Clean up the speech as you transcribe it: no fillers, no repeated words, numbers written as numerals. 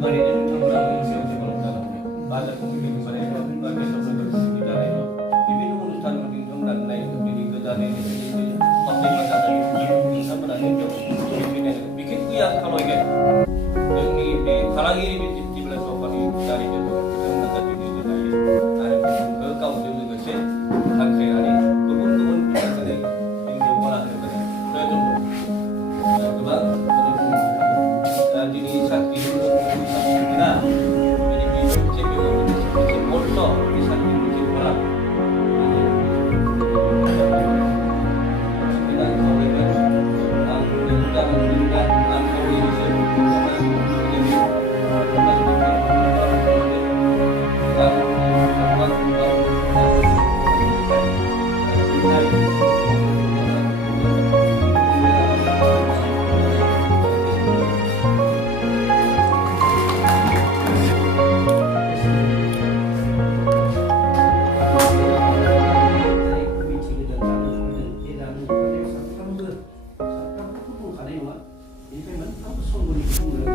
kemarin itu orang siapa sih kalau dalam baca komik kemarin itu baca sesuatu kita itu বিভিন্ন অনুষ্ঠান কিন্তু রান্না বিভিন্ন জানে tapi masa dari bisa berani jauh bikin yang kalau ini yang di Kalangiri di belah sopan dari itu yang nanti di dari ada ke kau juga kerja tangkai hari kebun kita tadi tinggal bola itu saya tunggu kebang jadi sakti itu kita jadi video cek itu foto di sakti itu bola ini kan kamu sungguh